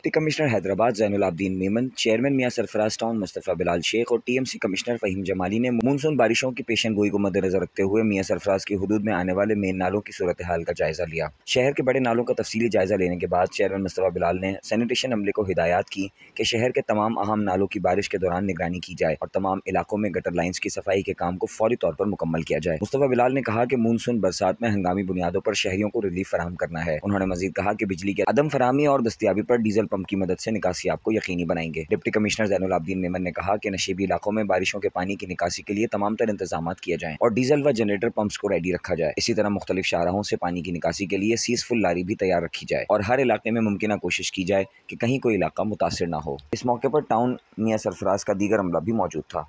Deputy commissioner Hyderabad Zainul Abedin Memon, chairman मियां Sarfaraz town Mustafa Bilal Sheikh और TMC commissioner Faheem Jamali ने monsoon बारिशों की पेशन गोई को मद्देनजर रखते हुए मियां सरफराज की हुदूद में आने वाले मेन नालों की सूरत हाल का जायजा लिया। शहर के बड़े नालों का तफसीली जायजा लेने के बाद चेयरमैन मुस्तफ़ा बिलाल ने सैनिटेशन अमले को हिदायत की कि शहर के तमाम अहम नालों की बारिश के दौरान निगरानी की जाए और तमाम इलाकों में गटर लाइन्स की सफाई के काम को फौरी तौर पर मुकम्मल किया जाए। मुस्तफ़ा बिलाल ने कहा कि मानसून बरसात में हंगामी बुनियादों पर शहरियों को रिलीफ फराहम करना है। उन्होंने मजीद कहा कि बिजली के अदम फराहमी और दस्तयाबी पर डीजल पंप की मदद से निकासी आपको यकीनी बनाएंगे। डिप्टी कमिश्नर ज़ैनुल आबदीन मेमन ने कहा कि नशीबी इलाकों में बारिशों के पानी की निकासी के लिए तमाम तर इंतजाम किए जाएं और डीजल व जनरेटर पंप्स को रेडी रखा जाए। इसी तरह मुख्तलिफ शाहराहों से पानी की निकासी के लिए सीजफुल लारी भी तैयार रखी जाए और हर इलाके में मुमकिन कोशिश की जाए कि कहीं कोई इलाका मुतासिर न हो। इस मौके पर टाउन मियां सरफराज का दीगर अमला भी मौजूद था।